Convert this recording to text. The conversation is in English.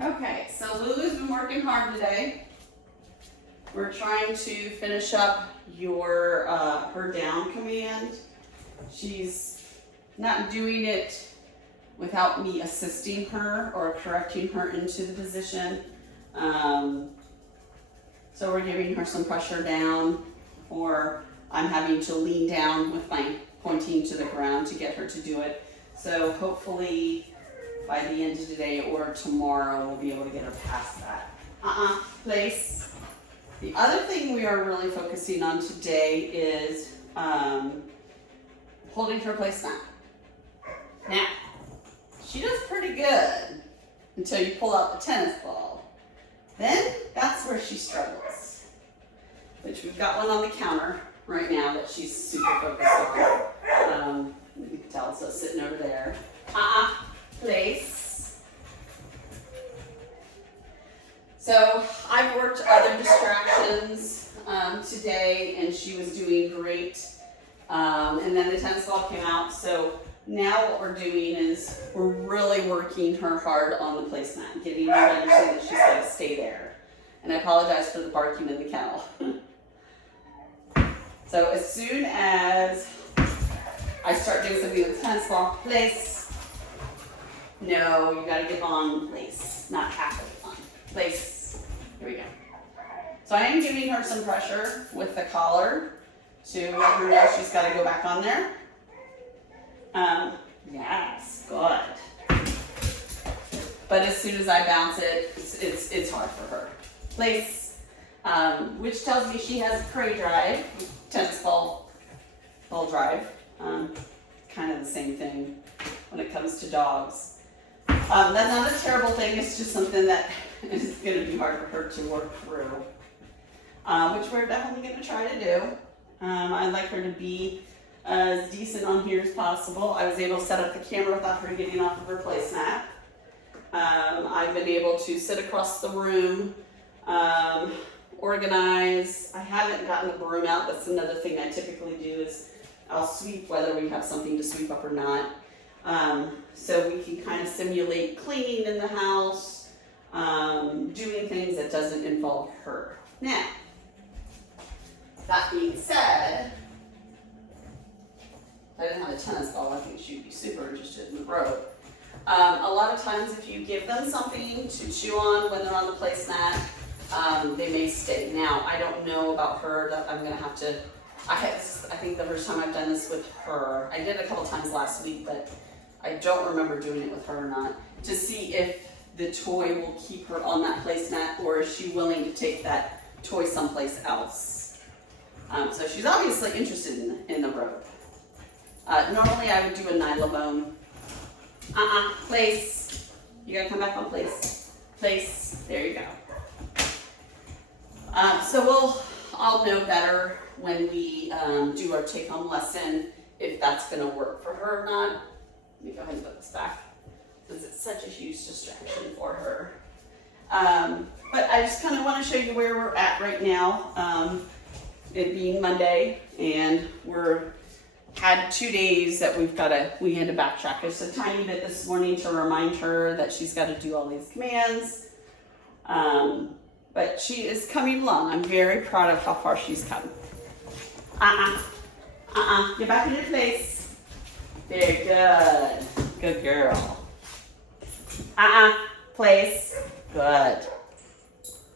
Okay, so Lulu's been working hard today. We're trying to finish up your her down command. She's not doing it without me assisting her or correcting her into the position. So we're giving her some pressure down, or I'm having to lean down with my pointing to the ground to get her to do it. So hopefully by the end of today or tomorrow, we'll be able to get her past that. Place. The other thing we are really focusing on today is holding her placemat. Now, she does pretty good until you pull out the tennis ball. Then that's where she struggles. Which we've got one on the counter right now that she's super focused on. You can tell, so sitting over there. Place. So I've worked other distractions today, and she was doing great. And then the tennis ball came out. So now what we're doing is we're really working her hard on the placemat, getting her to understand that she's got to stay there. And I apologize for the barking in the kennel. So as soon as I start doing something with the tennis ball, place. No, you gotta give on place, not half of it on. Place. Here we go. So I am giving her some pressure with the collar to let her know she's gotta go back on there. Yes, good. But as soon as I bounce it, it's hard for her. Place. Which tells me she has a prey drive, tennis ball drive. Kind of the same thing when it comes to dogs. That's not a terrible thing, it's just something that is going to be hard for her to work through, which we're definitely going to try to do. I'd like her to be as decent on here as possible. I was able to set up the camera without her getting off of her placemat. I've been able to sit across the room, organize. I haven't gotten the broom out. That's another thing I typically do is I'll sweep whether we have something to sweep up or not. So we can kind of simulate cleaning in the house, doing things that doesn't involve her. Now, that being said, if I didn't have a tennis ball, I think she'd be super interested in the rope. A lot of times if you give them something to chew on when they're on the placemat, they may stay. Now, I don't know about her, that I'm going to have to, I think the first time I've done this with her, I did a couple times last week, but I don't remember doing it with her or not, to see if the toy will keep her on that placemat or is she willing to take that toy someplace else. So she's obviously interested in the rope. Normally I would do a nylabone. Place. You gotta come back on place. Place. There you go. So I'll know better when we do our take-home lesson if that's gonna work for her or not. Let me go ahead and put this back because it's such a huge distraction for her. But I just kind of want to show you where we're at right now. It being Monday, and had 2 days that we had to backtrack just a tiny bit this morning to remind her that she's got to do all these commands. But she is coming along. I'm very proud of how far she's come. Get back in your place. Very good. Good girl. Place. Good.